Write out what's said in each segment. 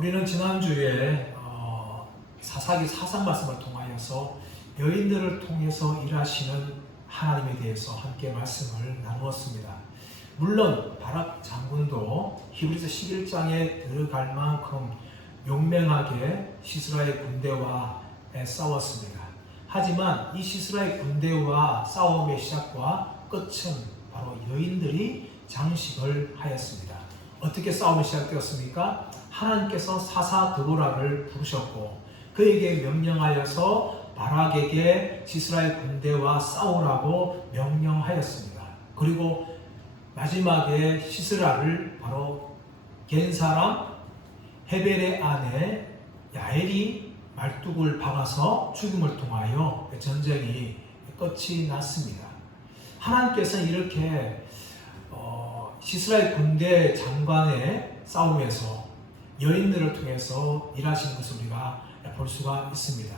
우리는 지난주에 사사기 사상 말씀을 통하여서 여인들을 통해서 일하시는 하나님에 대해서 함께 말씀을 나누었습니다. 물론 바락 장군도 히브리서 11장에 들어갈 만큼 용맹하게 시스라의 군대와 싸웠습니다. 하지만 이 시스라의 군대와 싸움의 시작과 끝은 바로 여인들이 장식을 하였습니다. 어떻게 싸움이 시작되었습니까? 하나님께서 사사 드보라를 부르셨고 그에게 명령하여서 바락에게 시스라의 군대와 싸우라고 명령하였습니다. 그리고 마지막에 시스라를 바로 겐 사람 헤벨의 아내 야엘이 말뚝을 박아서 죽임을 통하여 전쟁이 끝이 났습니다. 하나님께서는 이렇게 시스라의 군대 장관의 싸움에서 여인들을 통해서 일하시는 것을 우리가 볼 수가 있습니다.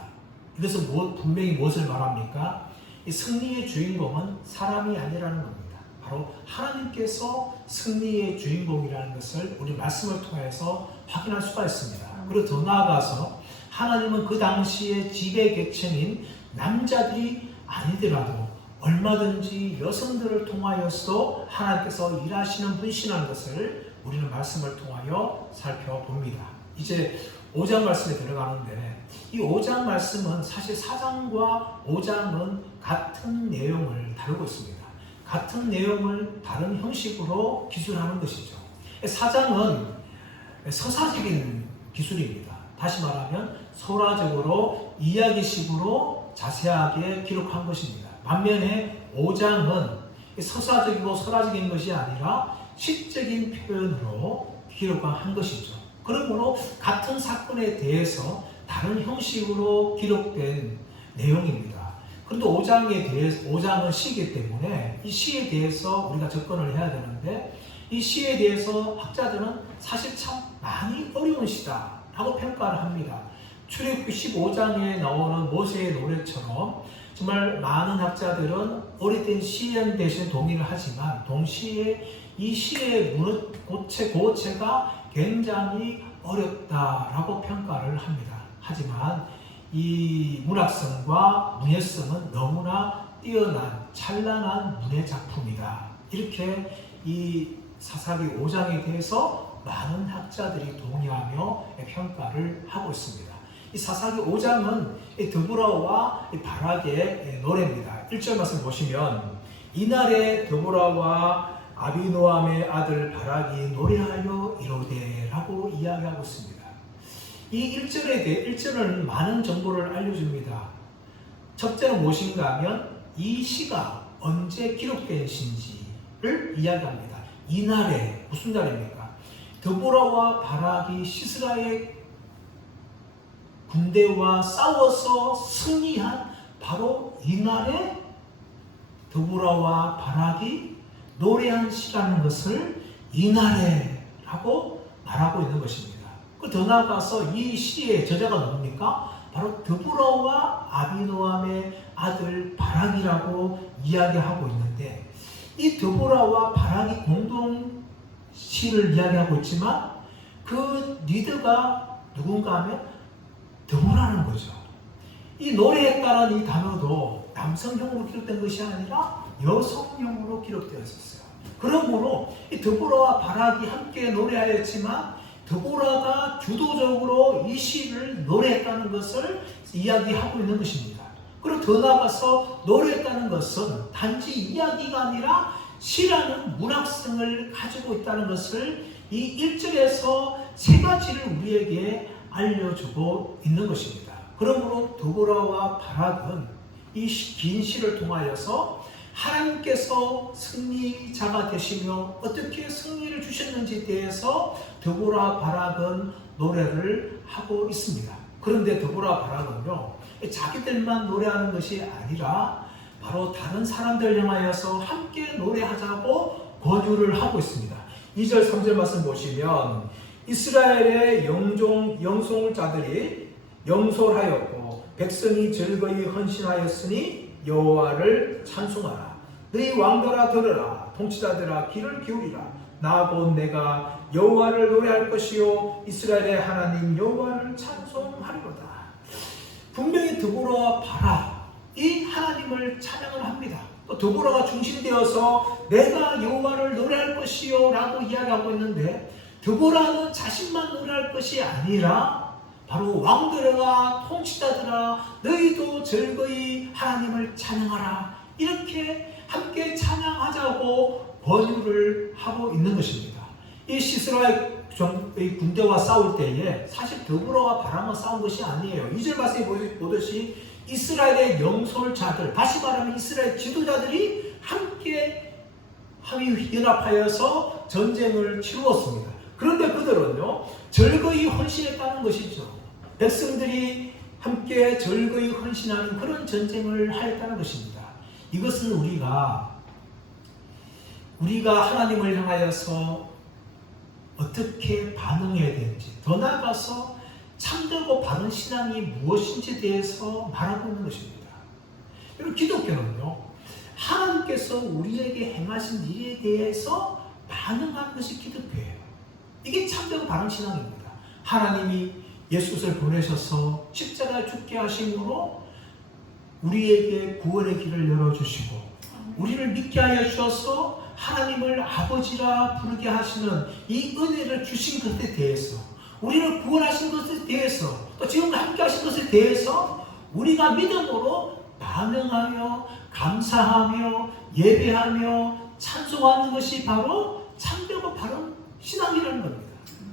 이것은 분명히 무엇을 말합니까? 이 승리의 주인공은 사람이 아니라는 겁니다. 바로 하나님께서 승리의 주인공이라는 것을 우리 말씀을 통해서 확인할 수가 있습니다. 그리고 더 나아가서 하나님은 그 당시의 지배 계층인 남자들이 아니더라도 얼마든지 여성들을 통하여서도 하나님께서 일하시는 분이시라는 것을 우리는 말씀을 통하여 살펴봅니다. 이제 5장 말씀에 들어가는데 이 5장 말씀은 사실 4장과 5장은 같은 내용을 다루고 있습니다. 같은 내용을 다른 형식으로 기술하는 것이죠. 4장은 서사적인 기술입니다. 다시 말하면 소라적으로 이야기식으로 자세하게 기록한 것입니다. 반면에 5장은 서사적이고 설화적인 것이 아니라 시적인 표현으로 기록한 것이죠. 그러므로 같은 사건에 대해서 다른 형식으로 기록된 내용입니다. 그런데 5장은 시이기 때문에 이 시에 대해서 우리가 접근을 해야 되는데 이 시에 대해서 학자들은 사실 참 많이 어려운 시다라고 평가를 합니다. 출애굽기 15장에 나오는 모세의 노래처럼 정말 많은 학자들은 오래된 시인 대신 동의를 하지만 동시에 이 시의 고체가 굉장히 어렵다라고 평가를 합니다. 하지만 이 문학성과 문예성은 너무나 뛰어난 찬란한 문예 작품이다. 이렇게 이 사사기 5장에 대해서 많은 학자들이 동의하며 평가를 하고 있습니다. 이 사사기 5장은 드보라와 바락의 노래입니다. 1절 말씀 보시면 이날에 드보라와 아비노함의 아들 바락이 노래하여 이르되 라고 이야기하고 있습니다. 이 1절은 많은 정보를 알려줍니다. 첫째는 무엇인가 하면 이 시가 언제 기록된 시인지를 이야기합니다. 이날에 무슨 날입니까? 드보라와 바락이 시스라의 군대와 싸워서 승리한 바로 이날에 드보라와 바락이 노래한 시라는 것을 이날에라고 말하고 있는 것입니다. 더 나아가서 이 시의 저자가 누굽니까? 바로 드보라와 아비노함의 아들 바락이라고 이야기하고 있는데 이 드보라와 바락이 공동 시를 이야기하고 있지만 그 리더가 누군가 하면 드보라는 거죠. 이 노래에 따른 이 단어도 남성형으로 기록된 것이 아니라 여성형으로 기록되어 있었어요. 그러므로 이 드보라와 바락이 함께 노래하였지만 드보라가 주도적으로 이 시를 노래했다는 것을 이야기하고 있는 것입니다. 그리고 더 나아가서 노래했다는 것은 단지 이야기가 아니라 시라는 문학성을 가지고 있다는 것을 이 1절에서 세 가지를 우리에게 알려주고 있는 것입니다. 그러므로 드보라와 바락은 이 긴 시를 통하여서 하나님께서 승리자가 되시며 어떻게 승리를 주셨는지에 대해서 드보라 바락은 노래를 하고 있습니다. 그런데 드보라 바락은요 자기들만 노래하는 것이 아니라 바로 다른 사람들 향하여서 함께 노래하자고 권유를 하고 있습니다. 2절 3절 말씀 보시면 이스라엘의 영송자들이 영솔하였고 백성이 즐거이 헌신하였으니 여호와를 찬송하라. 너희 왕들아 들으라. 통치자들아 귀를 기울이라. 나 곧 내가 여호와를 노래할 것이요 이스라엘의 하나님 여호와를 찬송하리로다. 분명히 드보라와 바라 이 하나님을 찬양을 합니다. 또 드보라가 중심되어서 내가 여호와를 노래할 것이요 라고 이야기하고 있는데, 드보라는 자신만 노래할 것이 아니라 바로 왕들과 통치자들아 너희도 즐거이 하나님을 찬양하라, 이렇게 함께 찬양하자고 권유를 하고 있는 것입니다. 이 시스라의 군대와 싸울 때에 사실 드보라와 바람만 싸운 것이 아니에요. 2절 말씀에 보듯이 이스라엘의 영솔자들, 다시 말하면 이스라엘 지도자들이 함께 연합하여서 전쟁을 치루었습니다. 그런데 그들은요 즐거이 헌신했다는 것이죠. 백성들이 함께 즐거이 헌신하는 그런 전쟁을 하였다는 것입니다. 이것은 우리가 하나님을 향하여서 어떻게 반응해야 되는지, 더 나아가서 참되고 바른 신앙이 무엇인지에 대해서 말하고 있는 것입니다. 여러분, 기독교는요 하나님께서 우리에게 행하신 일에 대해서 반응하는 것이 기독교예요. 이게 참되고 바른 신앙입니다. 하나님이 예수를 보내셔서 십자가에 죽게 하심으로 우리에게 구원의 길을 열어주시고 우리를 믿게 하여 주셔서 하나님을 아버지라 부르게 하시는 이 은혜를 주신 것에 대해서, 우리를 구원하신 것에 대해서, 또 지금과 함께 하신 것에 대해서 우리가 믿음으로 반응하며 감사하며 예배하며 찬송하는 것이 바로 참되고 바른 신앙이라는 겁니다.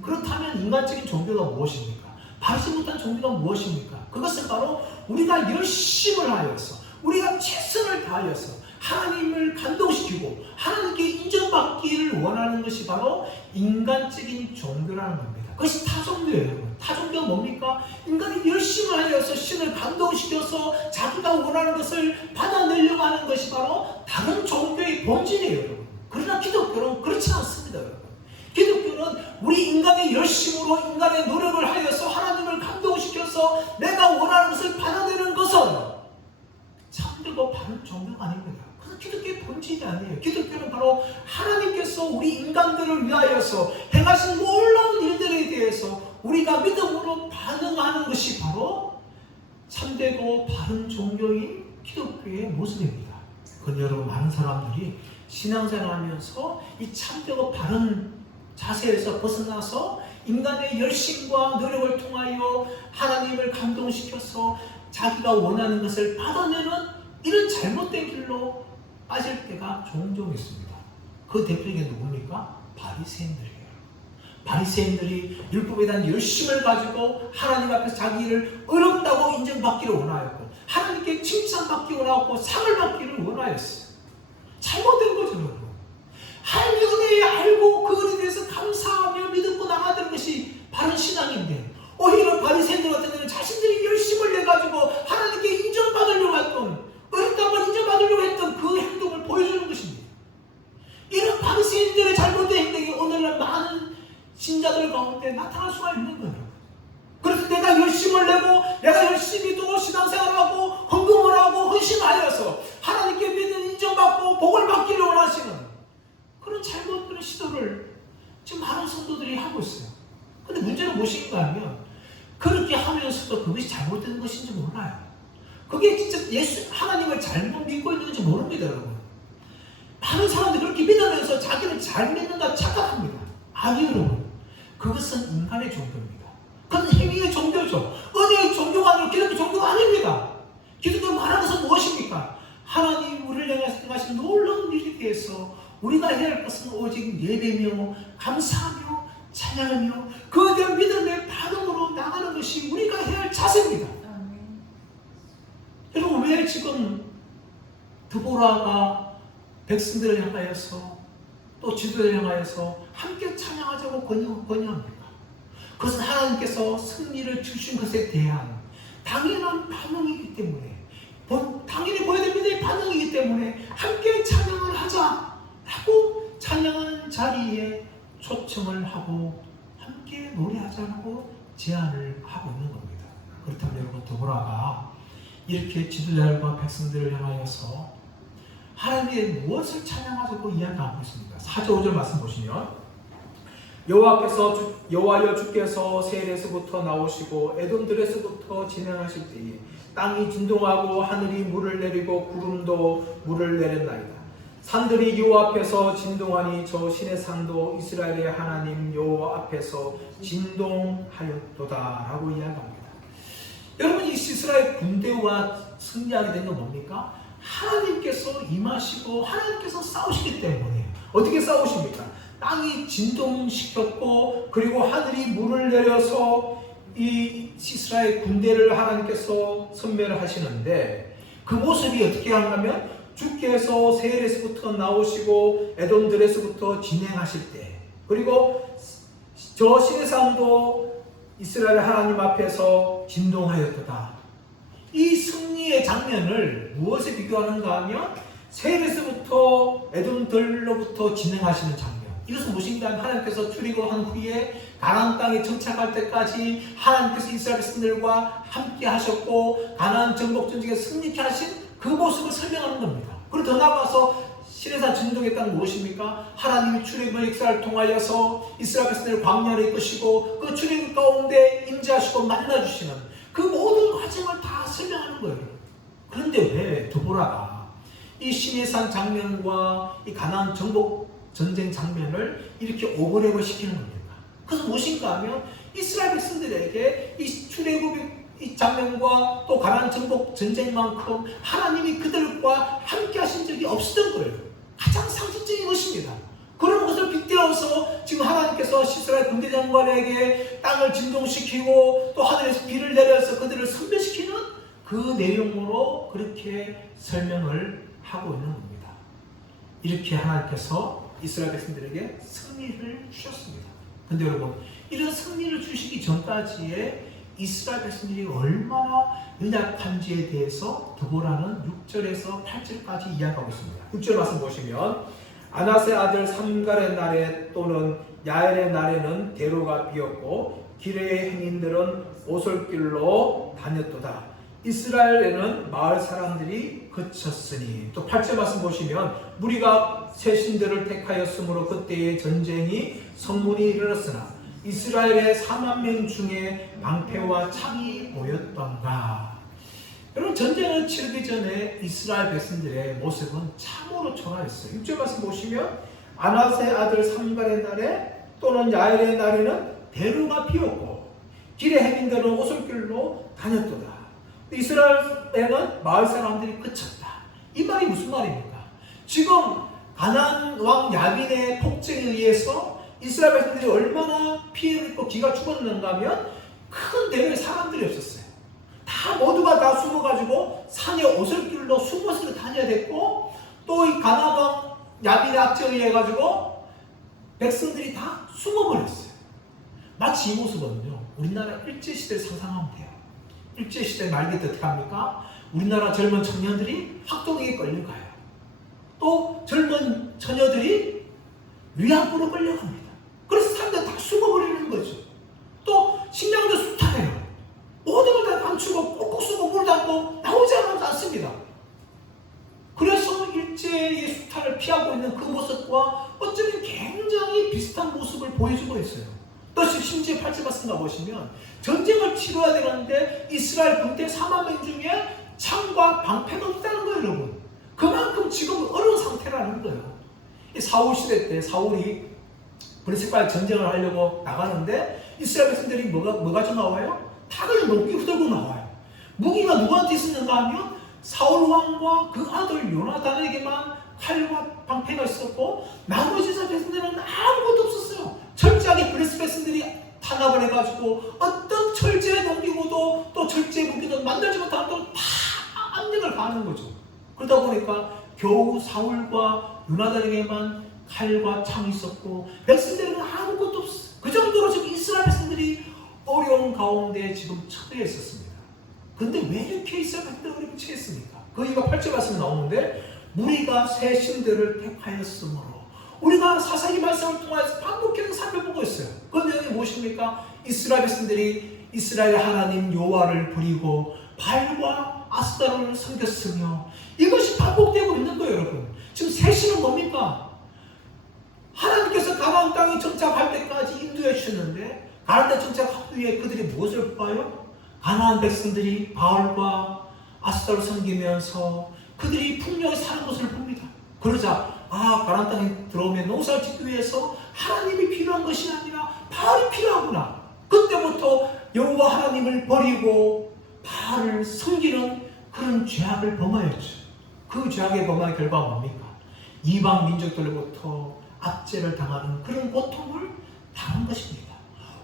그렇다면 인간적인 종교가 무엇입니까? 바르지 못한 종교가 무엇입니까? 그것은 바로 우리가 열심을 하여서, 우리가 최선을 다하여서 하나님을 감동시키고 하나님께 인정받기를 원하는 것이 바로 인간적인 종교라는 겁니다. 그것이 타종교예요, 여러분. 타종교가 뭡니까? 인간이 열심히 하여서 신을 감동시켜서 자기가 원하는 것을 받아내려고 하는 것이 바로 다른 종교의 본질이에요, 여러분. 그러나 기독교는 그렇지 않습니다, 여러분. 기독교는 우리 인간의 열심으로, 인간의 노력을 하여서 하나님을 감동시켜서 내가 원하는 것을 받아내는 것은 참되고 바른 종교가 아닙니다. 그건 기독교의 본질이 아니에요. 기독교는 바로 하나님께서 우리 인간들을 위하여서 행하신 놀라운 일들에 대해서 우리가 믿음으로 반응하는 것이 바로 참되고 바른 종교인 기독교의 모습입니다. 그런데 여러분, 많은 사람들이 신앙생활하면서 이 참되고 바른 자세에서 벗어나서 인간의 열심과 노력을 통하여 하나님을 감동시켜서 자기가 원하는 것을 받아내는 이런 잘못된 길로 빠질 때가 종종 있습니다. 그 대표적인 누굽니까? 바리새인들이에요. 바리새인들이 율법에 대한 열심을 가지고 하나님 앞에서 자기를 어렵다고 인정받기를 원하였고 하나님께 칭찬받기를 원하였고 상을 받기를 원하였어요. 잘못된 거죠, 여러분. 하나님의 은혜에 알고 그 은혜에 대해서 감사하며 믿고 나가는 것이 바른 신앙인데, 오히려 바리새인들 같은 경우는 자신들이 열심을 내가지고 하나님께 인정받으려고 했던, 어렵다고 인정받으려고 했던 그 행동을 보여주는 것입니다. 이런 바리새인들의 잘못된 행동이 오늘날 많은 신자들 가운데 나타날 수가 있는 거예요. 그래서 내가 열심을 내고 내가 열심히 또 신앙생활하고 헌금을 하고 헌신하여서 하나님께 믿는 인정받고 복을 받기를 원하시는 그런 잘못된 시도를 지금 많은 성도들이 하고 있어요. 근데 문제는 무엇인가 하면 그렇게 하면서도 그것이 잘못된 것인지 몰라요. 그게 진짜 하나님을 잘못 믿고 있는지 모릅니다, 여러분. 많은 사람들이 그렇게 믿으면서 자기를 잘 믿는다 착각합니다. 아니요, 여러분. 그것은 인간의 종교입니다. 그건 행위의 종교죠. 은혜의 종교가 아니라 기독교 종교가 아닙니다. 기독교 말하는 것은 무엇입니까? 하나님 우리를 행하신 놀라운 일에 대해서 우리가 해야 할 것은 오직 예배며 감사하며 찬양하며 그에 대한 믿음의 반응으로 나가는 것이 우리가 해야 할 자세입니다. 여러분, 왜 지금 드보라가 백성들을 향하여서 또 지도를 향하여서 함께 찬양하자고 권유합니까? 그것은 하나님께서 승리를 주신 것에 대한 당연한 반응이기 때문에, 당연히 보여야 될 믿음의 반응이기 때문에 함께 찬양을 하자라고 찬양하는 자리에 초청을 하고 함께 노래하자고 제안을 하고 있는 겁니다. 그렇다면 여러분, 드보라가 이렇게 지도자들과 백성들을 향하여서 하나님의 무엇을 찬양하자고 이야기하고 있습니까? 4절 5절 말씀 보시면 여호와여 주께서 세일에서부터 나오시고 에돔들에서부터 진행하실 때에 땅이 진동하고 하늘이 물을 내리고 구름도 물을 내렸나이다. 산들이 여호와 앞에서 진동하니 저 신의 산도 이스라엘의 하나님 여호와 앞에서 진동하였도다 라고 이야기합니다. 여러분, 이 이스라엘 군대와 승리하게 된 건 뭡니까? 하나님께서 임하시고 하나님께서 싸우시기 때문이에요. 어떻게 싸우십니까? 땅이 진동시켰고 그리고 하늘이 물을 내려서 이 이스라엘 군대를 하나님께서 선멸을 하시는데, 그 모습이 어떻게 하냐면 주께서 세일에서부터 나오시고 에돔들에서부터 진행하실 때, 그리고 저 신의 산도 이스라엘 하나님 앞에서 진동하였도다. 이 승리의 장면을 무엇에 비교하는가 하면 세일에서부터 에돔들로부터 진행하시는 장면. 이것은 무엇인가 하면 하나님께서 출애굽한 후에 가나안 땅에 정착할 때까지 하나님께서 이스라엘 백성들과 함께 하셨고 가나안 정복 전쟁에 승리케 하신 그 모습을 설명하는 겁니다. 그리고 더 나아가서 시내산 진동의 땅은 무엇입니까? 하나님이 출애굽의 역사를 통하여서 이스라엘 백성들을 광야로 이끄시고 그 출애굽 가운데 임재하시고 만나주시는 그 모든 과정을 다 설명하는 거예요. 그런데 왜 드보라가 이 시내산 장면과 이 가나안 정복 전쟁 장면을 이렇게 오버랩을 시키는 겁니까? 그래서 무엇인가 하면 이스라엘 백성들에게 이 출애굽의 이 장면과 또 가나안 정복 전쟁만큼 하나님이 그들과 함께 하신 적이 없었던 거예요. 가장 상징적인 것입니다. 그런 것을 빗대어서 지금 하나님께서 이스라엘 군대 장관에게 땅을 진동시키고 또 하늘에서 비를 내려서 그들을 선별시키는 그 내용으로 그렇게 설명을 하고 있는 겁니다. 이렇게 하나님께서 이스라엘 백성들에게 승리를 주셨습니다. 근데 여러분, 이런 승리를 주시기 전까지의 이스라엘 백성들이 얼마나 연약한지에 대해서 드보라는 6절에서 8절까지 이야기하고 있습니다. 6절 말씀 보시면 아나세 아들 삼갈의 날에 또는 야엘의 날에는 대로가 비었고 길의 행인들은 오솔길로 다녔도다. 이스라엘에는 마을 사람들이 그쳤으니. 또 8절 말씀 보시면 무리가 새 신들을 택하였으므로 그때의 전쟁이 성문이 이르렀으나 이스라엘의 4만 명 중에 방패와 창이 보였던가. 여러분, 전쟁을 치르기 전에 이스라엘 백성들의 모습은 참으로 초라했어요. 6절 말씀 보시면 아나세 아들 삼갈의 날에 또는 야엘의 날에는 대로가 비었고 길의 행인들은 오솔길로 다녔도다. 이스라엘에는 마을 사람들이 그쳤다. 이 말이 무슨 말입니까? 지금 가나안 왕 야빈의 폭정에 의해서 이스라엘 백성들이 얼마나 피해를 입고 기가 죽었는가 하면 큰 대회에 사람들이 없었어요. 다 모두가 다 숨어가지고 산의 오솔길로 숨어서 다녀야 됐고, 또 이 가나안 왕 야빈의 악재에 의해 가지고 백성들이 다 숨어버렸어요. 마치 이 모습은요, 우리나라 일제시대를 상상하면 돼요. 일제시대 말기 때 어떻게 합니까? 우리나라 젊은 청년들이 학동에게 끌려가요. 또 젊은 처녀들이 위안부로 끌려갑니다. 그래서 사람들 다 숨어버리는 거죠. 또 식량도 수탈해요. 모든 걸 다 감추고 꼭꼭 숨고 물 담고 나오지 않습니다. 그래서 일제의 수탈을 피하고 있는 그 모습과 어쩌면 굉장히 비슷한 모습을 보여주고 있어요. 또 심지어 8절 말씀 가보시면 전쟁을 치러야 되는데 이스라엘 군대 4만 명 중에 창과 방패가 없다는 거예요, 여러분. 그만큼 지금 어려운 상태라는 거예요. 사울 시대 때 사울이 브레스바에 전쟁을 하려고 나가는데 이스라엘 백성들이 뭐가 좀 나와요? 다 그냥 높이 후들고 나와요. 무기가 누구한테 있었는가 하면 사울 왕과 그 아들 요나단에게만 칼과 방패가 있었고 나머지 백성들은 아무것도 없었어요. 철저하게 브레스 백성들이 탄압을 해가지고 어떤 철제 농기구도 또 철제 무기도 만들지 못하는 다 압력을 가하는 거죠. 그러다 보니까 겨우 사울과 요나단에게만 칼과 창이 있었고 백성들은 아무것도 없어요. 그 정도로 지금 이스라엘 백성들이 어려운 가운데 지금 처해 있었습니다. 그런데 왜 이렇게 이스라엘 백성들이 어렵게 처했습니까? 그 이유가 8절 말씀에 나오는데 무리가 새 신들을 택하였으므로. 우리가 사사기 말씀을 통해서 반복해서 살펴보고 있어요. 그 내용이 무엇입니까? 이스라엘 백성들이 이스라엘 하나님 여호와를 부리고 발과 아스타로를 섬겼으며, 이것이 반복되고 있는 거예요, 여러분. 지금 새 신은 뭡니까? 하나님께서 가나안 땅에 정착할 때까지 인도해 주셨는데 가나안 땅 정착한 후에 그들이 무엇을 봐요? 가나안 백성들이 바알과 아스타를 섬기면서 그들이 풍요에 사는 것을 봅니다. 그러자 가나안 땅에 들어오면 농사를 짓기 위해서 하나님이 필요한 것이 아니라 바알이 필요하구나. 그때부터 여호와 하나님을 버리고 바알을 섬기는 그런 죄악을 범하였죠. 그 죄악의 범한 결과가 뭡니까? 이방 민족들로부터 압제를 당하는 그런 고통을 당한 것입니다.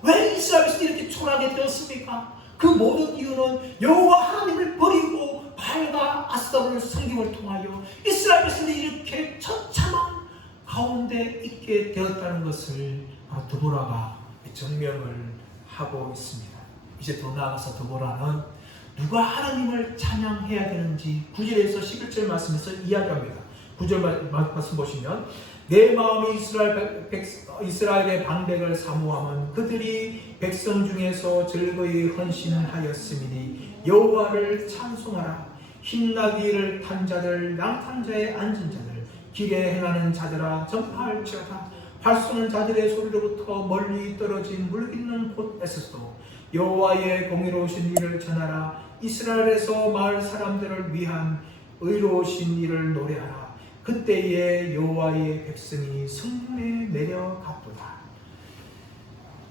왜 이스라엘에서 이렇게 초라하게 되었습니까? 그 모든 이유는 여호와 하나님을 버리고 바알과 아스타를 섬김을 통하여 이스라엘에서는 이렇게 처참한 가운데 있게 되었다는 것을 바로 드보라가 증명을 하고 있습니다. 이제 더 나아가서 드보라는 누가 하나님을 찬양해야 되는지 9절에서 11절 말씀에서 이야기합니다. 9절 말씀 보시면 내 마음이 이스라엘의 방백을 사모하면 그들이 백성 중에서 즐거이 헌신하였음이니 여호와를 찬송하라. 흰나귀를 탄 자들 양탄자에 앉은 자들 길에 행하는 자들아 전파할지어다. 활쏘는 자들의 소리로부터 멀리 떨어진 물깃는 곳에서도 여호와의 공의로우신 일을 전하라. 이스라엘에서 마을 사람들을 위한 의로우신 일을 노래하라. 그때에 여호와의 백성이 성문에 내려갔도다.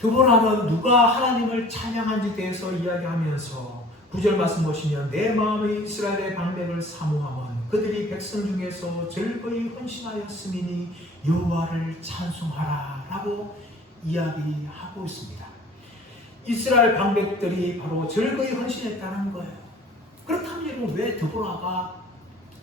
드보라는 누가 하나님을 찬양한지 대해서 이야기하면서 9절 말씀 보시면 내 마음이 이스라엘의 방백을 사모하면 그들이 백성 중에서 즐거이 헌신하였음이니 여호와를 찬송하라 라고 이야기하고 있습니다. 이스라엘 방백들이 바로 즐거이 헌신했다는 거예요. 그렇다면 여러분 왜 드보라가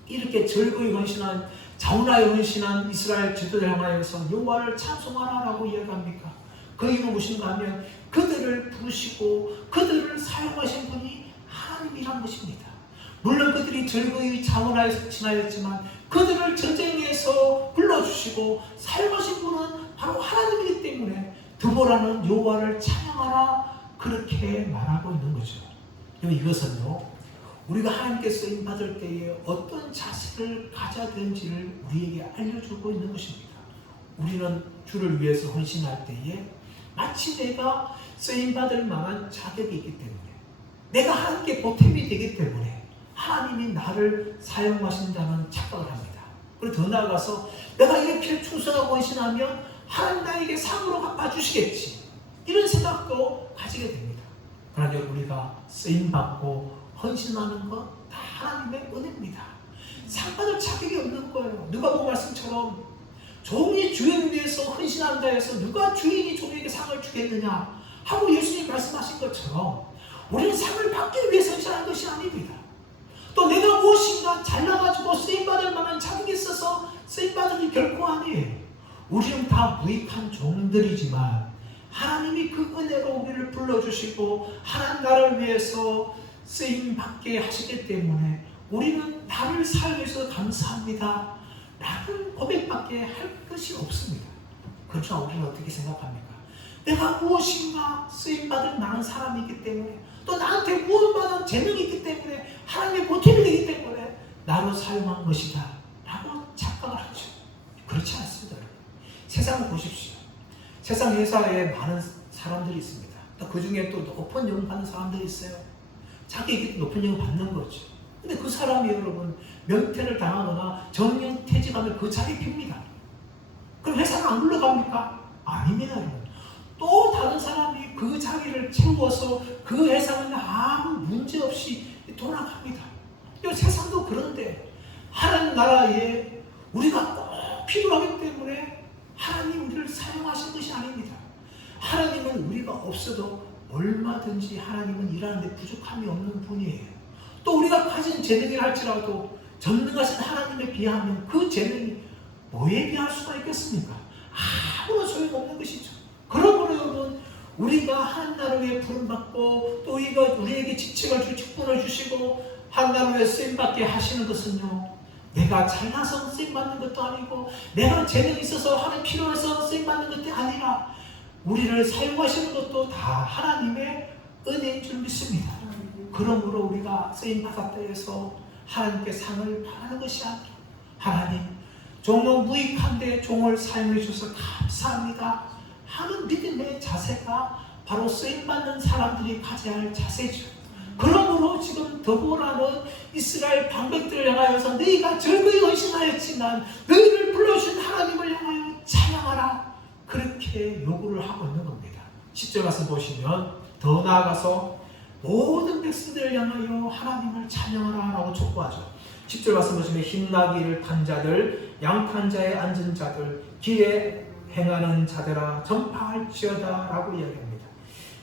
이렇게 즐거이 헌신한 자우나에 헌신한 이스라엘 지도자를 향하여서 여호와를 찬송하라라고 이야기합니까? 그 이유는 무엇인가 하면 그들을 부르시고 그들을 사용하신 분이 하나님이란 것입니다. 물론 그들이 즐거이 자우나에서 지나였지만 그들을 전쟁에서 불러주시고 사용하신 분은 바로 하나님이기 때문에 드보라는 여호와를 찬양하라 그렇게 말하고 있는 거죠. 이것은요 우리가 하나님께 쓰임받을 때에 어떤 자세를 가져야 되는지를 우리에게 알려주고 있는 것입니다. 우리는 주를 위해서 헌신할 때에 마치 내가 쓰임받을 만한 자격이 있기 때문에 내가 하나님께 보탬이 되기 때문에 하나님이 나를 사용하신다는 착각을 합니다. 그리고 더 나아가서 내가 이렇게 충성하고 헌신하면 하나님 나에게 상으로 갚아주시겠지 이런 생각도 가지게 됩니다. 그러나 우리가 쓰임받고 헌신하는 것 다 하나님의 은혜입니다. 상 받을 자격이 없는 거예요. 누가복음 말씀처럼 종이 주인을 위해서 헌신한다 해서 누가 주인이 종에게 상을 주겠느냐 하고 예수님이 말씀하신 것처럼 우리는 상을 받기 위해서 헌신하는 것이 아닙니다. 또 내가 무엇인가 잘나가지고 쓰임받을 만한 자격이 있어서 쓰임받은 게 결코 아니에요. 우리는 다 무익한 종들이지만 하나님이 그 은혜로 우리를 불러주시고 하나님 나를 위해서 쓰임받게 하시기 때문에 우리는 나를 사용해서 감사합니다 라는 고백밖에 할 것이 없습니다. 그렇지만 우리는 어떻게 생각합니까? 내가 무엇인가 쓰임받을 만한 사람이기 때문에 또 나한테 무엇만한 재능이 있기 때문에 하나님의 보탬이 되기 때문에 나로 사용한 것이다 라고 착각을 하죠. 그렇지 않습니다. 세상을 보십시오. 세상 회사에 많은 사람들이 있습니다. 또 그 중에 또 높은 연금 받는 사람들이 있어요. 자기에게 높은 연금 받는 거죠. 근데 그 사람이 여러분 면퇴를 당하거나 정년 퇴직하면 그 자리 핍니다. 그럼 회사는 안 굴러갑니까? 아닙니다. 여러분. 또 다른 사람이 그 자리를 채워서 그 회사는 아무 문제 없이 돌아갑니다. 이 세상도 그런데 하나님 나라에 우리가 꼭 필요하기 때문에 하나님 우리를 사용하신 것이 아닙니다. 하나님은 우리가 없어도 얼마든지 하나님은 일하는데 부족함이 없는 분이에요. 또 우리가 가진 재능이라 할지라도 전능하신 하나님에 비하면 그 재능이 뭐에 비할 수가 있겠습니까? 아무런 소용없는 것이죠. 그러므로 여러분 우리가 하나님 나라에 부름받고 또 우리에게 직책을 직분을 주시고 하나님 나라에 쓰임받게 하시는 것은요 내가 잘나서 쓰임받는 것도 아니고 내가 재능이 있어서 하나님 필요해서 쓰임받는 것도 아니라 우리를 사용하시는 것도 다 하나님의 은혜인 줄 믿습니다. 그러므로 우리가 쓰임받았다 해서 하나님께 상을 바라는 것이 아니라 하나님 종은 무익한데 종을 사용해 주셔서 감사합니다 하는 믿음의 자세가 바로 쓰임받는 사람들이 가져야 할 자세죠. 그러므로 지금 드보라는 이스라엘 방백들을 향하여서 너희가 절거히 헌신하였지만 너희를 불러주신 하나님을 향하여 찬양하라, 그렇게 요구를 하고 있는 겁니다. 10절 말씀 보시면 더 나아가서 모든 백성들을 향하여 하나님을 찬양하라 라고 촉구하죠. 10절 말씀 보시면 흰나귀를 탄 자들, 양탄 자에 앉은 자들, 길에 행하는 자들아 전파할지어다 라고 이야기합니다.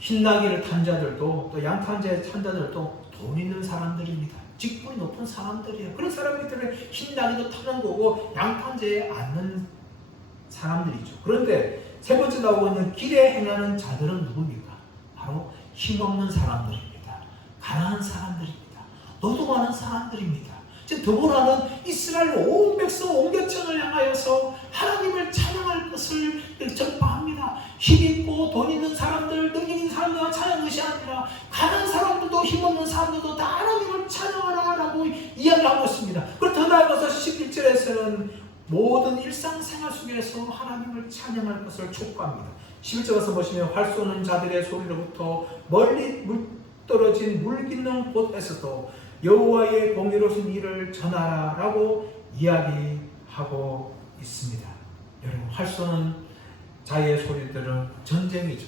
흰나귀를 탄 자들도 또 양탄 자에 탄 자들도 돈 있는 사람들입니다. 직분이 높은 사람들이에요. 그런 사람들은 흰나귀도 타는 거고 양탄 자에 앉는 사람들이죠. 그런데 세 번째 나오고 있는 길에 행하는 자들은 누굽니까? 바로 힘없는 사람들입니다. 가난한 사람들입니다. 노동하는 사람들입니다. 지금 드보라는 이스라엘 온 백성 온 계층을 향하여서 하나님을 찬양할 것을 전파합니다. 힘있고 돈 있는 사람들, 능력 있는 사람들만 찬양하는 것이 아니라 가난한 사람들도 힘없는 사람들도 다 하나님을 찬양하라 라고 이야기하고 있습니다. 그리고 더 나아가서 11절에서는 모든 일상생활 속에서 하나님을 찬양할 것을 촉구합니다. 11절 가서 보시면 활 쏘는 자들의 소리로부터 멀리 떨어진 물 깃는 곳에서도 여호와의 공의로우신 일을 전하라 라고 이야기하고 있습니다. 여러분, 활 쏘는 자의 소리들은 전쟁이죠.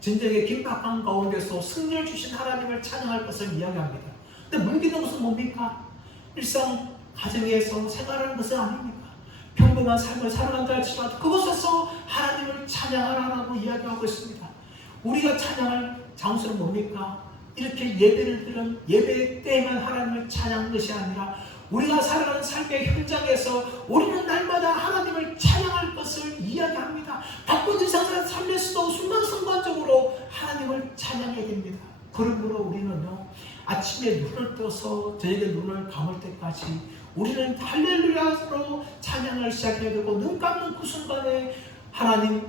전쟁의 긴박한 가운데서 승리를 주신 하나님을 찬양할 것을 이야기합니다. 근데 물 깃는 것은 뭡니까? 일상 가정에서 생활하는 것은 아닙니까? 평범한 삶을 살아간다 할지라도 그곳에서 하나님을 찬양하라고 이야기하고 있습니다. 우리가 찬양할 장소는 뭡니까? 이렇게 예배를 드린 예배 때에만 하나님을 찬양하는 것이 아니라 우리가 살아가는 삶의 현장에서 우리는 날마다 하나님을 찬양할 것을 이야기합니다. 바쁜 일상의 삶에서도 순간순간적으로 하나님을 찬양해야 됩니다. 그러므로 우리는요, 아침에 눈을 떠서 저에게 눈을 감을 때까지 우리는 할렐루야로 찬양을 시작해야 되고, 눈 감는 그 순간에 하나님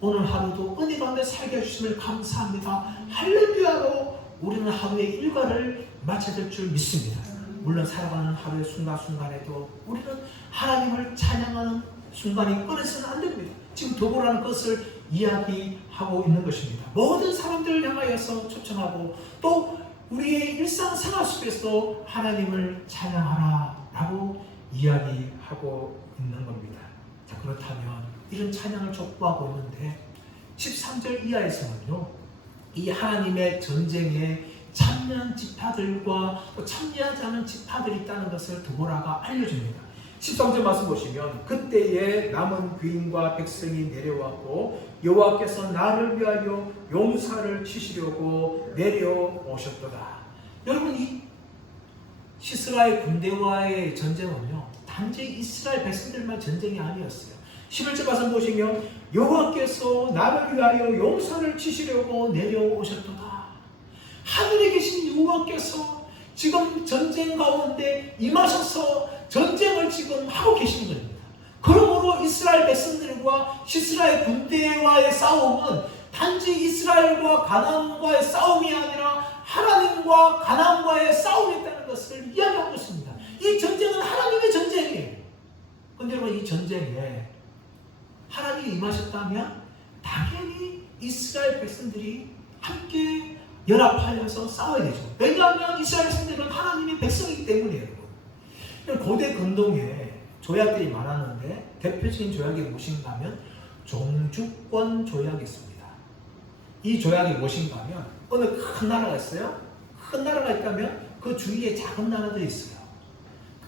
오늘 하루도 은혜 가운데 살게 해주심을 감사합니다, 할렐루야로 우리는 하루의 일과를 마쳐야 될 줄 믿습니다. 물론 살아가는 하루의 순간순간에도 우리는 하나님을 찬양하는 순간이 끊어서는 안 됩니다. 지금 도보라는 것을 이야기하고 있는 것입니다. 모든 사람들을 향하여서 초청하고 또 우리의 일상생활 속에서 하나님을 찬양하라 라고 이야기하고 있는 겁니다. 자, 그렇다면 이런 찬양을 촉구하고 있는데 13절 이하에서는요, 이 하나님의 전쟁에 참여한 지파들과 또 참여하지 않은 지파들이 있다는 것을 드보라가 알려줍니다. 13절 말씀 보시면 그때에 남은 귀인과 백성이 내려왔고 여호와께서 나를 위하여 용사를 치시려고 내려오셨도다. 여러분, 이 이스라엘 군대와의 전쟁은요, 단지 이스라엘 백성들만 전쟁이 아니었어요. 11절 말씀 보시면 여호와께서 나를 위하여 용사를 치시려고 내려오셨도다. 하늘에 계신 여호와께서 지금 전쟁 가운데 임하셔서 전쟁을 지금 하고 계신 겁니다. 그러므로 이스라엘 백성들과 이스라엘 군대와의 싸움은 단지 이스라엘과 가나안과의 싸움이 아니라 하나님과 가나안과의 싸움이었다는 것을 이야기하고 있습니다. 이 전쟁은 하나님의 전쟁이에요. 그런데 여러분, 이 전쟁에 하나님이 임하셨다면 당연히 이스라엘 백성들이 함께 연합하여서 싸워야 되죠. 왜냐하면 이스라엘 백성들은 하나님의 백성이기 때문이에요. 고대 근동에 조약들이 많았는데 대표적인 조약이 무엇인가 하면 종주권 조약이 있습니다. 이 조약이 무엇인가 하면 어느 큰 나라가 있어요. 큰 나라가 있다면 그 주위에 작은 나라들이 있어요.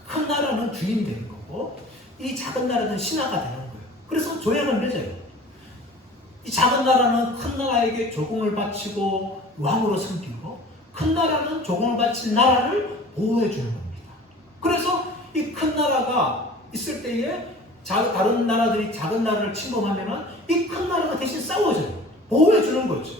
큰 나라는 주인이 되는 거고 이 작은 나라는 신하가 되는 거예요. 그래서 조약을 맺어요. 이 작은 나라는 큰 나라에게 조공을 바치고 왕으로 섬기고 큰 나라는 조공을 바친 나라를 보호해 주는 겁니다. 그래서 이 큰 나라가 있을 때에 다른 나라들이 작은 나라를 침범하면 이 큰 나라가 대신 싸워줘요. 보호해 주는 거죠.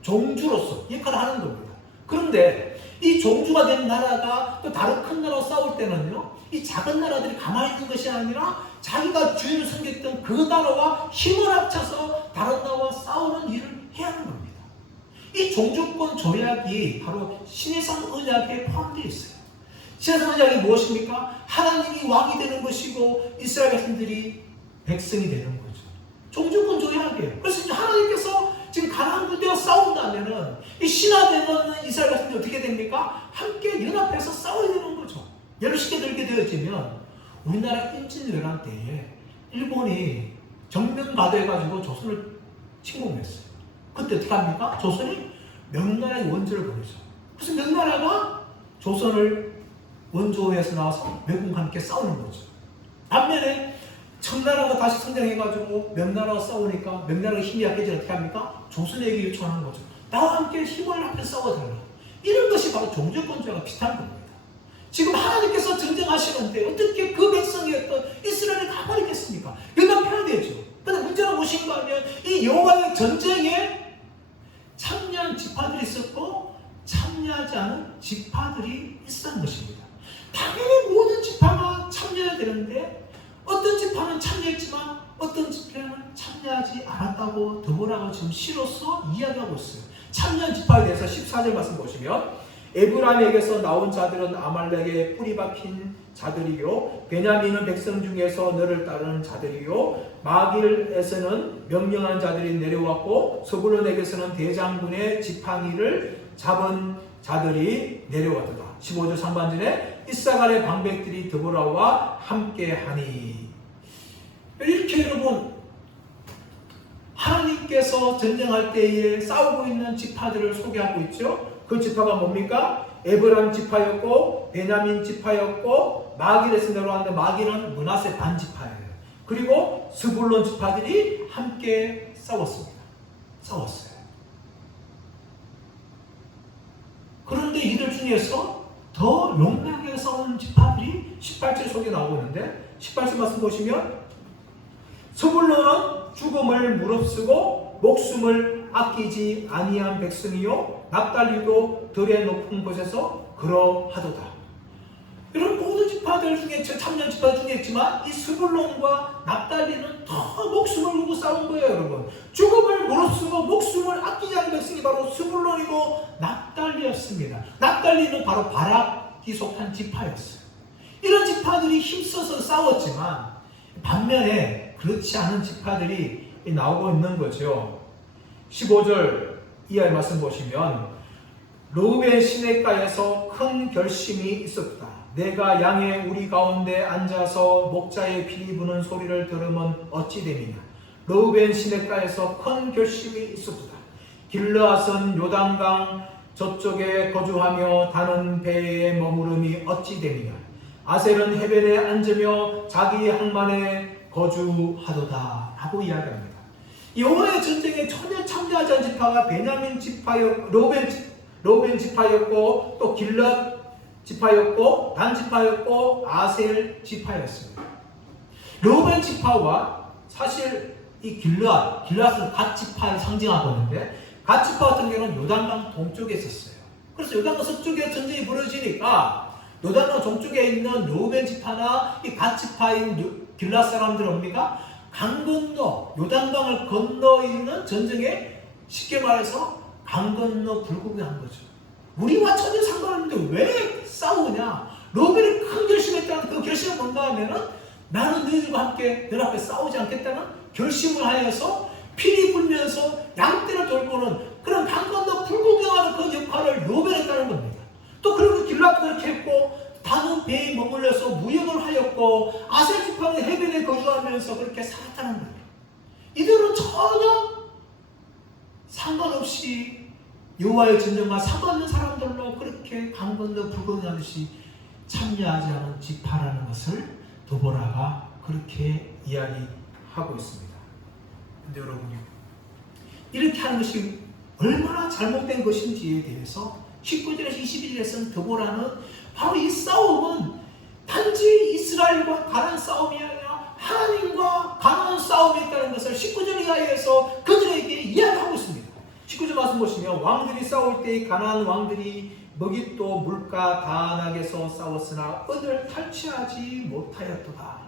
종주로서 역할을 하는 겁니다. 그런데 이 종주가 된 나라가 또 다른 큰 나라와 싸울 때는요, 이 작은 나라들이 가만히 있는 것이 아니라 자기가 주인을 섬겼던 그 나라와 힘을 합쳐서 다른 나라와 싸우는 일을 해야 하는 겁니다. 이 종주권 조약이 바로 신해상 언약에 포함되어 있어요. 신앙생활이 무엇입니까? 하나님이 왕이 되는 것이고 이스라엘 백성들이 백성이 되는 거죠. 종주권 조약이에요. 그래서 이제 하나님께서 지금 가나안 군대와 싸운다면은 이 신화되는 이스라엘 백성들이 어떻게 됩니까? 함께 연합해서 싸워야 되는 거죠. 예를 쉽게 들게 되어지면 우리나라 임진왜란 때에 일본이 정면가도해가지고 조선을 침공했어요. 그때 어떻게 합니까? 조선이 명나라의 원조를 보내죠. 그래서 명나라가 조선을 원조에서 나와서 외국과 함께 싸우는 거죠. 반면에 청나라가 다시 성장해가지고 명나라와 싸우니까 명나라가 힘이 약해지면 어떻게 합니까? 조선에게 요청하는 거죠. 나와 함께 힘을 합해 싸워달라. 이런 것이 바로 종주권자가 비슷한 겁니다. 지금 하나님께서 전쟁하시는데 어떻게 그 백성이었던 이스라엘을 가버리겠습니까? 연합해야 되죠. 그런데 문제가 무엇인가 하면 이 여호와의 전쟁에 참여한 지파들이 있었고 참여하지 않은 지파들이 있었던 것입니다. 당연히 모든 지파가 참여해야 되는데 어떤 지파는 참여했지만 어떤 지파는 참여하지 않았다고 드보라가 지금 시로서 이야기하고 있어요. 참여한 지파에 대해서 14절 말씀 보시면 에브라임에게서 나온 자들은 아말렉의 뿌리 박힌 자들이요 베냐민은 백성 중에서 너를 따르는 자들이요 마길에서는 명령한 자들이 내려왔고 스불론에게서는 대장군의 지팡이를 잡은 자들이 내려왔도다. 15절 상반절에 이사갈의 방백들이 드보라와 함께하니. 이렇게 여러분 하나님께서 전쟁할 때에 싸우고 있는 지파들을 소개하고 있죠. 그 지파가 뭡니까? 에브라임 지파였고 베냐민 지파였고 마길에서 내려왔는데 마길은 므낫세 반지파예요. 그리고 스불론 지파들이 함께 싸웠습니다. 싸웠어요. 그런데 이들 중에서 더 용맹하게 싸우는 지파들이 18절 속에 나오고 있는데 18절 말씀 보시면 스불론은 죽음을 무릅쓰고 목숨을 아끼지 아니한 백성이요 납달리도 들의 높은 곳에서 그러하도다. 이런 모든 지파들 중에 참여한 지파들 중에 있지만 이 스불론과 납달리는 더 목숨을 걸고 싸운 거예요. 여러분 죽음을 무릅쓰고 목숨을 아끼지 않은 백성이 바로 스불론이고 납달리였습니다. 납달리는 바로 바락이 속한 지파였어요. 이런 지파들이 힘써서 싸웠지만 반면에 그렇지 않은 지파들이 나오고 있는 거죠. 15절 이하의 말씀 보시면 르우벤 시냇가에서 큰 결심이 있었다. 내가 양의 우리 가운데 앉아서 목자의 피리 부는 소리를 들으면 어찌 되느냐. 르우벤 시냇가에서 큰 결심이 있었다. 길르앗은 요단강 저쪽에 거주하며 다는 배에 머무름이 어찌 되느냐. 아셀은 해변에 앉으며 자기 항만에 거주하도다 하고 이야기합니다. 여호와의 전쟁에 전혀 참여하지 않은 지파가 베냐민 지파였고 로벤 지파였고 또 길앗 지파였고 단 지파였고 아셀 지파였습니다. 로벤 지파와 사실 이 길앗은 갓 지파를 상징하고 있는데 갓 지파 같은 경우는 요단강 동쪽에 있었어요. 그래서 요단강 서쪽에 전쟁이 벌어지니까 요단강 동쪽에 있는 로벤 지파나 이 갓 지파인 길앗 사람들은 뭡니까? 강 건너 요단강을 건너 있는 전쟁에 쉽게 말해서 강 건너 불구경한 거죠. 우리와 전혀 상관없는데 왜 싸우냐? 로벨이 큰 결심했다는 그 결심은 뭔가 하면은 나는 너희들과 함께 연합해 싸우지 않겠다는 결심을 하여서 피리 불면서 양떼를 돌고는 그런 강 건너 불구경하는 그 역할을 로벨이 했다는 겁니다. 또 그리고 길앗도 그렇게 했고 다른 배에 머물러서 무역을 하였고 아셀 지파는 해변에 거주하면서 그렇게 살았다는 거예요. 이들은 전혀 상관없이 여호와의 전쟁과 상관없는 사람들로 그렇게 강 건너 불구경하듯이 참여하지 않은 지파라는 것을 드보라가 그렇게 이야기하고 있습니다. 그런데 여러분 이렇게 하는 것이 얼마나 잘못된 것인지에 대해서 19절에서 21절에서는 드보라는 바로 이 싸움은 단지 이스라엘과 가나안 싸움이 아니라 하나님과 가나안 싸움이 있다는 것을 19절 이하에서 그들에게 이야기하고 있습니다. 19절 말씀 보시면 왕들이 싸울 때 가나안 왕들이 머깃도 물가 다낙에서 싸웠으나 은을 탈취하지 못하였도다.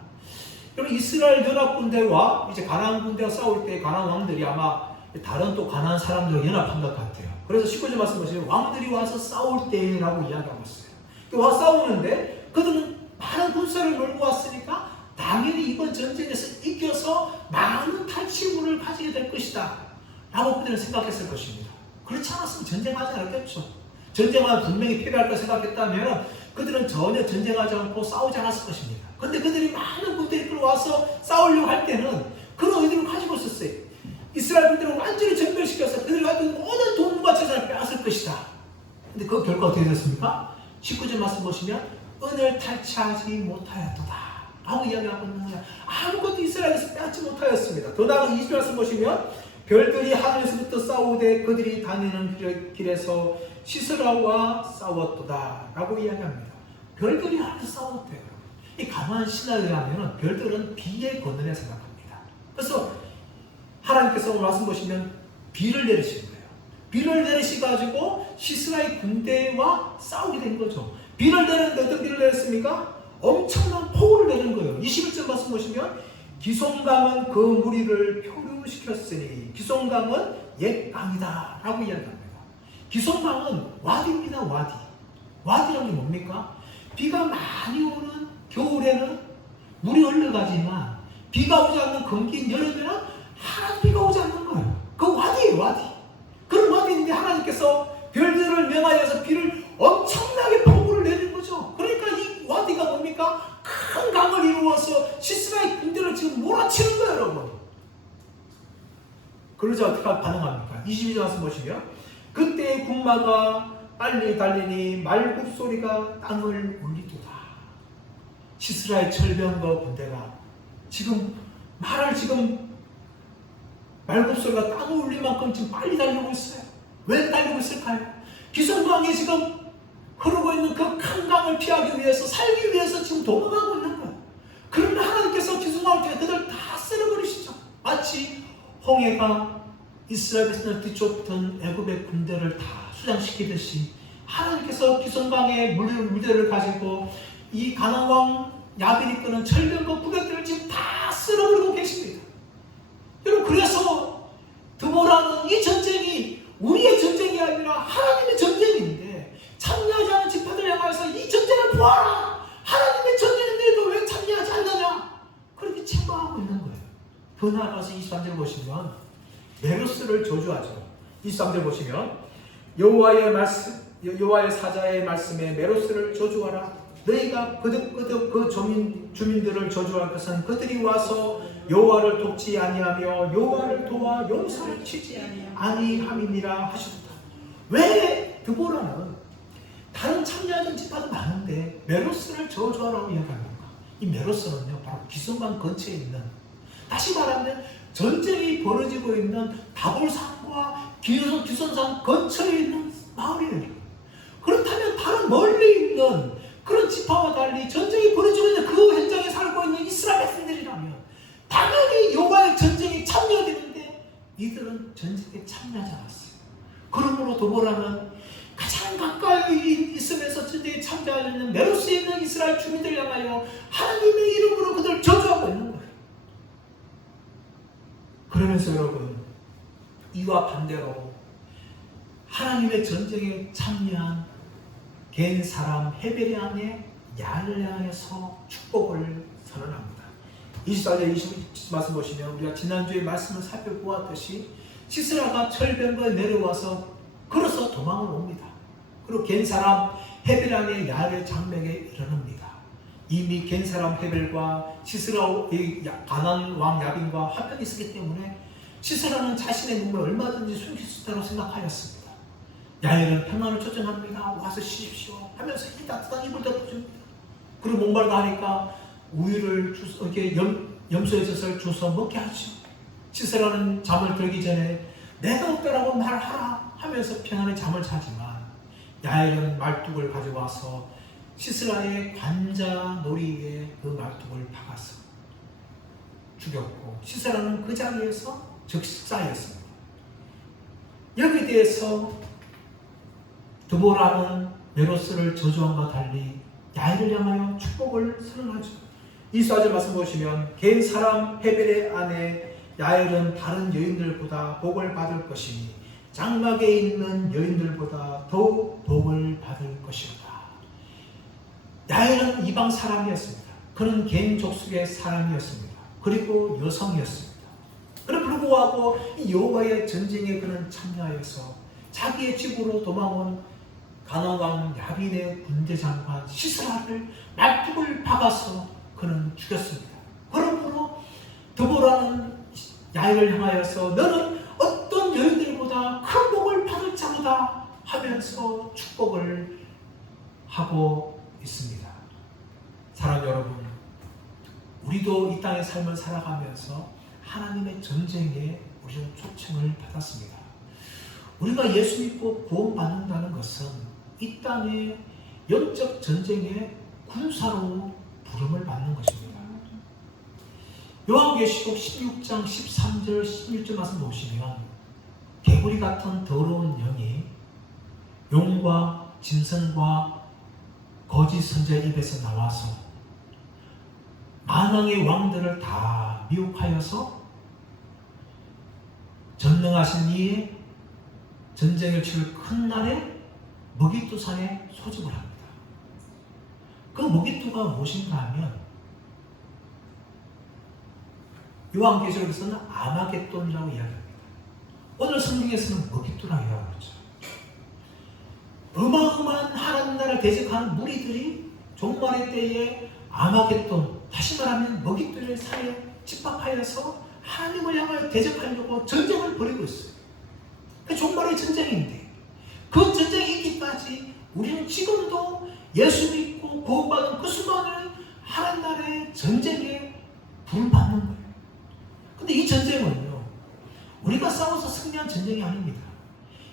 여러분 이스라엘 연합군대와 이제 가나안 군대가 싸울 때 가나안 왕들이 아마 다른 또 가나안 사람들과 연합한 것 같아요. 그래서 19절 말씀 보시면 왕들이 와서 싸울 때라고 이야기하고 있어요. 와 싸우는데 그들은 많은 군사를 몰고 왔으니까 당연히 이번 전쟁에서 이겨서 많은 탈취물을 가지게 될 것이다 라고 그들은 생각했을 것입니다. 그렇지 않았으면 전쟁하지 않았겠죠. 전쟁하면 분명히 패배할 걸 생각했다면 그들은 전혀 전쟁하지 않고 싸우지 않았을 것입니다. 그런데 그들이 많은 군대를 끌어와서 싸우려고 할 때는 그런 의도를 가지고 있었어요. 이스라엘 군대를 완전히 전멸시켜서 그들이 가진 모든 돈과 재산을 빼앗을 것이다. 근데 그 결과 어떻게 됐습니까? 19절 말씀 보시면 은을 탈취하지 못하였도다 라고 이야기하고 있는 거예요. 아무것도 이스라엘에서 빼앗지 못하였습니다. 더 나아가 20절 말씀 보시면 별들이 하늘에서부터 싸우되 그들이 다니는 길에서 시스라와 싸웠도다 라고 이야기합니다. 별들이 하늘에서 싸웠대요. 이 가나안 신화에 의하면 별들은 비의 권능에 생각합니다. 그래서 하나님께서 오늘 말씀 보시면 비를 내리신 거예요. 비를 내리셔가지고 시스라의 군대와 싸우게 된 거죠. 비를 내렸는데 어떤 비를 내렸습니까? 엄청난 폭우를 내린 거예요. 21절 말씀 보시면 기송강은 그 무리를 표류시켰으니 기송강은 옛 강이다 라고 이야기합니다. 기송강은 와디입니다. 와디. 와디라는 게 뭡니까? 비가 많이 오는 겨울에는 물이 흘러가지만 비가 오지 않는 건기인 여름에는 하나도 비가 오지 않는 거예요. 그 와디예요. 와디. 그런 와디인데 하나님께서 별들을 명하여서 비를 엄청나게 폭우를 내린 거죠. 그러니까 이 와디가 뭡니까? 큰 강을 이루어서 시스라의 군대를 지금 몰아치는 거예요, 여러분. 그러자 어떻게 반응합니까? 22절 말씀 보시면 그때 군마가 빨리 달리니 말굽 소리가 땅을 울리도다. 시스라의 철병거 군대가 지금 말굽 소리가 땅을 울릴 만큼 지금 빨리 달리고 있어요. 왜 달리고 있을까요? 기송강에 지금 흐르고 있는 그 큰 강을 피하기 위해서 살기 위해서 지금 도망가고 있는 거예요. 그런데 하나님께서 기송강을 통해 그들 다 쓸어버리시죠. 마치 홍해가 이스라엘 백성을 뒤쫓던 애굽의 군대를 다 수장시키듯이 하나님께서 기송강의 물대를 가지고 이 가나안 왕 야빈이 끄는 철병거 900대를 지금 다 쓸어버리고 계십니다. 여러분, 그래서 드보라는 이 전쟁이 우리의 전쟁이 아니라 하나님의 전쟁인데 참여하지 않은 지파들 향해서 이 전쟁을 보아라! 하나님의 전쟁인데도 왜 참여하지 않느냐? 그렇게 책망하고 있는 거예요. 더 나아가서 23절 보시면 메로스를 저주하죠. 23절 보시면 여호와의 사자의 말씀에 메로스를 저주하라. 너희가 거듭 그 주민들을 저주할 것은 그들이 와서 여호와를 돕지 아니하며 여호와를 도와 용사를 치지 아니함이니라 하시도다. 왜 드보라는 다른 참여하는 지파도 많은데 메로스를 저주하라고 이야기합니까? 이 메로스는요 바로 기송강 근처에 있는, 다시 말하면 전쟁이 벌어지고 있는 다볼산과 기손산 근처에 있는 마을이에요. 그렇다면 다른 멀리 있는 그런 지파와 달리 전쟁이 벌어지고 있는 그 현장에 살고 있는 이스라엘 백성들이라면 당연히 여호와의 전쟁에 참여되는데 이들은 전쟁에 참여하지 않았어요. 그러므로 드보라는 가장 가까이 있으면서 전쟁에 참여하지 않는 메로스에 있는 이스라엘 주민들 향하여 하나님의 이름으로 그들을 저주하고 있는 거예요. 그러면서 여러분, 이와 반대로 하나님의 전쟁에 참여한 겐 사람 헤벨의 아내 야를 향해서 축복을 선언합니다. 24절 20절 말씀 보시면 우리가 지난주에 말씀을 살펴보았듯이 시스라가 철병거에 내려와서 걸어서 도망을 옵니다. 그리고 겐 사람 헤벨의 아내 야의 장맥에 이르릅니다. 이미 겐 사람 헤벨과 시스라의 가나안 왕 야빈과 화평이 있었기 때문에 시스라는 자신의 몸을 얼마든지 숨길 수 있다고 생각하였습니다. 야엘은 평안을 초청합니다. 와서 쉬십시오 하면서 이 따뜻한 이불 덮어줍니다. 그리고 목마르다 하니까 우유를 이렇게 염소의 젖을 줘서 먹게 하죠. 시스라는 잠을 들기 전에 내가 없다라고 말하라 하면서 평안히 잠을 자지만 야엘은 말뚝을 가져와서 시스라의 관자 놀이에 그 말뚝을 박아서 죽였고 시스라는 그 자리에서 즉사였습니다. 여기에 대해서 드보라는 메로스를 저주함과 달리 야엘을 향하여 축복을 선언하죠. 24절 말씀 보시면 겐 사람 헤벨의 아내 야엘은 다른 여인들보다 복을 받을 것이니 장막에 있는 여인들보다 더욱 복을 받을 것이다. 야엘은 이방 사람이었습니다. 그는 개인 족속의 사람이었습니다. 그리고 여성이었습니다. 그럼에도 불구하고 여호와의 전쟁에 그는 참여하여서 자기의 집으로 도망온 가나안 왕 야빈의 군대장관 시스라를 말뚝을 박아서 그는 죽였습니다. 그러므로 드보라는 야엘을 향하여서 너는 어떤 여인들보다 큰 복을 받을 자보다 하면서 축복을 하고 있습니다. 사랑하는 여러분, 우리도 이 땅의 삶을 살아가면서 하나님의 전쟁에 우리는 초청을 받았습니다. 우리가 예수 믿고 구원받는다는 것은 이 땅의 영적 전쟁의 군사로 부름을 받는 것입니다. 요한계시록 16장 13절 16절 말씀 보시면 개구리 같은 더러운 영이 용과 짐승과 거짓 선지자의 입에서 나와서 만왕의 왕들을 다 미혹하여서 전능하신 이의 전쟁을 치를 큰 날에 머깃두산에 소집을 합니다. 그 머깃두가 무엇인가 하면 요한계시록에서는 아마겟돈이라고 이야기합니다. 오늘 성경에서는 머깃두라고 이야기하죠. 어마어마한 하나님 나라를 대적하는 무리들이 종말의 때에 아마겟돈, 다시 말하면 머깃돈의 산에 집합하여서 하나님을 향하여 대적하려고 전쟁을 벌이고 있어요. 그 종말의 전쟁인데 그 전쟁이 있기까지 우리는 지금도 예수 믿고 구원받은 그 순간을 하나님 나라의 전쟁에 불받는 거예요. 근데 이 전쟁은요, 우리가 싸워서 승리한 전쟁이 아닙니다.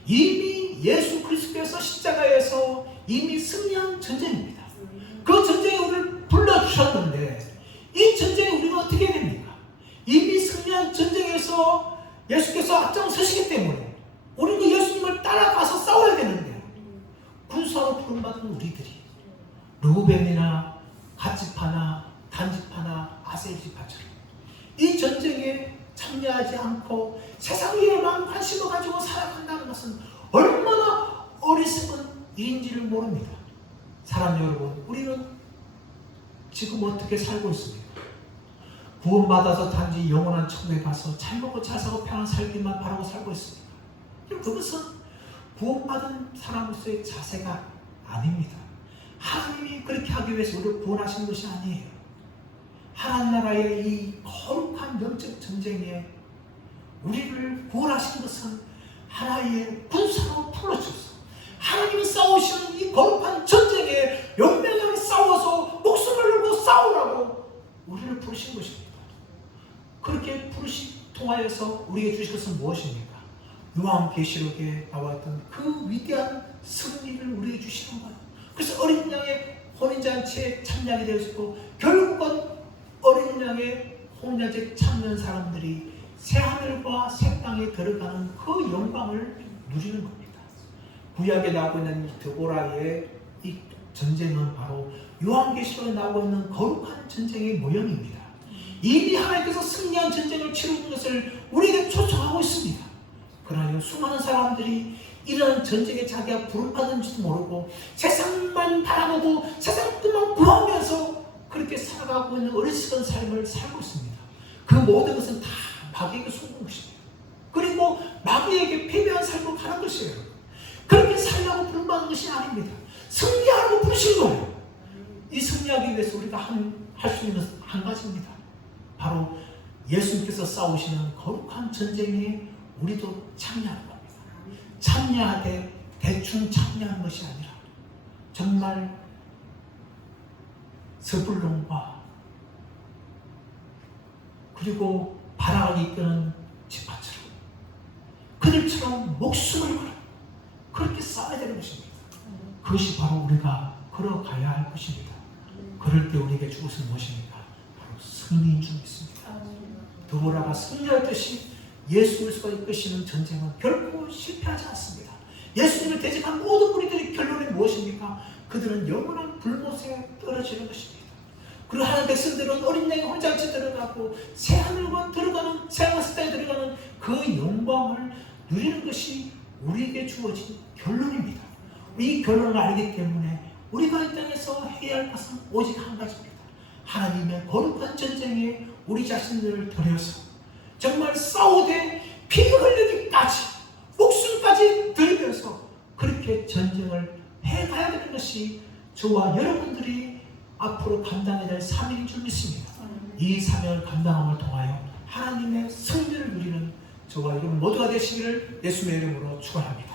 이미 예수 그리스도께서 십자가에서 이미 승리한 전쟁입니다. 그 전쟁에 우리를 불러주셨는데 이 전쟁에 우리가 어떻게 해야 됩니까? 이미 승리한 전쟁에서 예수께서 앞장서시기 때문에 우리는 예수님을 따라가서 싸워야 되는데 군사로 부름받은 우리들이 르우벤이나 갓지파나 단지파나 아셀지파처럼 이 전쟁에 참여하지 않고 세상 일에만 관심을 가지고 살아간다는 것은 얼마나 어리석은 일인지를 모릅니다. 사람 여러분, 우리는 지금 어떻게 살고 있습니까? 구원받아서 단지 영원한 천국에 가서 잘 먹고 잘 사고 편한 살기만 바라고 살고 있습니다. 그것은 구원받은 사람으로서의 자세가 아닙니다. 하나님이 그렇게 하기 위해서 우리를 구원하신 것이 아니에요. 하나님 나라의 이 거룩한 영적 전쟁에 우리를 구원하신 것은 하나의 군사로 불러주셔서 하나님이 싸우시는 이 거룩한 전쟁에 용맹하게 싸워서 목숨을 걸고 싸우라고 우리를 부르신 것입니다. 그렇게 통하여서 우리에게 주신 것은 무엇입니까? 요한계시록에 나왔던 그 위대한 승리를 우리에게 주시는 거예요. 그래서 어린 양의 혼인잔치에 참여하게 되었고 결국은 어린 양의 혼인잔치에 참여한 사람들이 새하늘과 새 땅에 들어가는 그 영광을 누리는 겁니다. 구약에 나오고 있는 이 드보라의 이 전쟁은 바로 요한계시록에 나오고 있는 거룩한 전쟁의 모형입니다. 이미 하나님께서 승리한 전쟁을 치르는 것을 우리에게 초청하고 있습니다. 그러나 수많은 사람들이 이런 전쟁에 자기가 부름받은지도 모르고 세상만 바라보고 세상 것만 구하면서 그렇게 살아가고 있는 어리석은 삶을 살고 있습니다. 그 모든 것은 다 마귀에게 속은 것입니다. 그리고 마귀에게 패배한 삶으로 가는 것이에요. 그렇게 살려고 부름받은 것이 아닙니다. 승리하라고 부르신 거예요. 이 승리하기 위해서 우리가 할 수 있는 것은 한 가지입니다. 바로 예수님께서 싸우시는 거룩한 전쟁에 우리도 참여하는 겁니다. 참여하되 대충 참여하는 것이 아니라 정말 서불론과 그리고 바라를 이끄는 지파처럼 그들처럼 목숨을 걸어 그렇게 싸워야 되는 것입니다. 그것이 바로 우리가 걸어가야 할 것입니다. 그럴 때 우리에게 줄 것은 무엇입니까? 바로 승리인 줄 믿습니다. 드보라가 승리하듯이 예수 그리스도가 이끄시는 전쟁은 결코 실패하지 않습니다. 예수님을 대적한 모든 무리들의 결론이 무엇입니까? 그들은 영원한 불못에 떨어지는 것입니다. 그리고 하나님 백성들은 어린 양의 혼잔치 들어가고 새하늘과 들어가는 새하늘 땅에 들어가는 그 영광을 누리는 것이 우리에게 주어진 결론입니다. 이 결론을 알기 때문에 우리가 이 땅에서 해야 할 것은 오직 한 가지입니다. 하나님의 거룩한 전쟁에 우리 자신들을 들여서 정말 싸우되 피 흘리기까지 목숨까지 들면서 그렇게 전쟁을 해가야 되는 것이 저와 여러분들이 앞으로 감당해야 될 사명인 줄 믿습니다. 이 사명을 감당함을 통하여 하나님의 승리를 누리는 저와 여러분 모두가 되시기를 예수님의 이름으로 축원합니다.